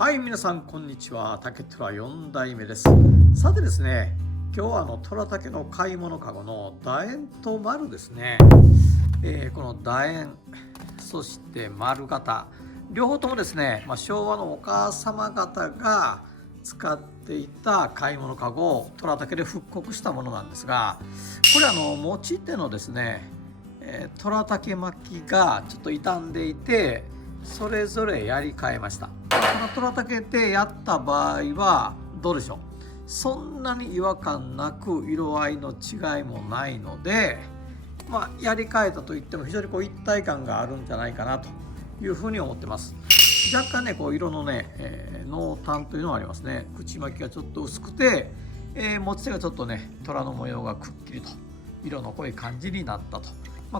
はい、皆さんこんにちは。竹虎4代目です。さてですね、今日は虎竹の買い物かごの楕円と丸ですね、この楕円そして丸型両方ともですね、昭和のお母様方が使っていた買い物かごを虎竹で復刻したものなんですが、これ持ち手のですね、虎竹巻きがちょっと傷んでいて、それぞれやり替えました。この虎竹でやった場合はどうでしょう。そんなに違和感なく色合いの違いもないので、やり替えたといっても非常に一体感があるんじゃないかなというふうに思ってます。若干ね色のね、濃淡というのがありますね。口巻きがちょっと薄くて、持ち手がちょっとね虎の模様がくっきりと色の濃い感じになったと、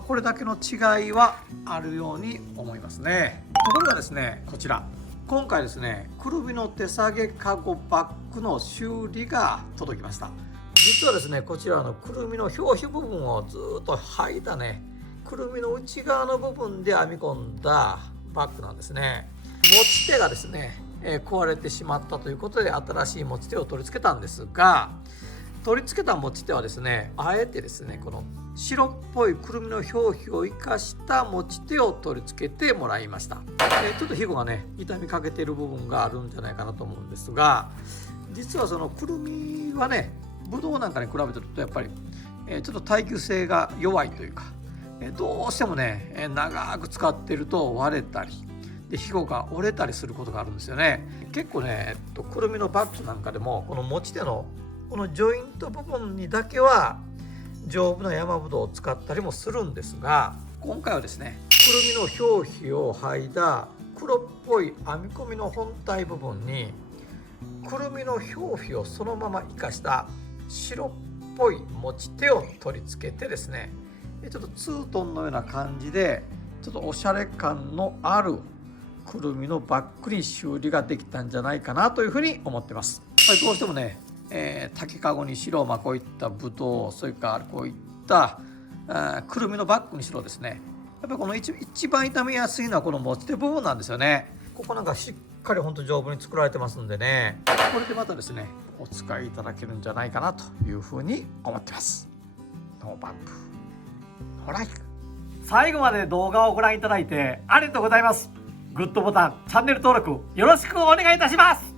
これだけの違いはあるように思いますね。ところがですね、こちら今回ですね、くるみの手提げかごバッグの修理が届きました。実はですね、こちらくるみの表皮部分をずっと剥いだね、くるみの内側の部分で編み込んだバッグなんですね。持ち手がですね、壊れてしまったということで新しい持ち手を取り付けたんですが、取り付けた持ち手はですね、あえてですねこの白っぽいくるみの表皮を生かした持ち手を取り付けてもらいました。ちょっとひごがね傷みかけている部分があるんじゃないかなと思うんですが、実はそのくるみはね、ぶどうなんかに比べてるとやっぱりちょっと耐久性が弱いというか、どうしてもね長く使ってると割れたりで、ひごが折れたりすることがあるんですよね。結構ねくるみのバッグなんかでもこの持ち手のこのジョイント部分にだけは丈夫な山ぶどうを使ったりもするんですが、今回はですねくるみの表皮を剥いだ黒っぽい編み込みの本体部分にくるみの表皮をそのまま生かした白っぽい持ち手を取り付けてですね、ちょっとツートンのような感じでちょっとおしゃれ感のあるくるみのバッグに修理ができたんじゃないかなというふうに思ってます。どうしてもね竹かごにしろ、こういったぶどう、それからこういったくるみのバッグにしろですね、やっぱりこの一番傷みやすいのはこの持ち手部分なんですよね。ここなんかしっかりほんと丈夫に作られてますんでね、これでまたですねお使いいただけるんじゃないかなというふうに思ってます。ノーバンプノーライク。最後まで動画をご覧いただいてありがとうございます。グッドボタン、チャンネル登録よろしくお願いいたします。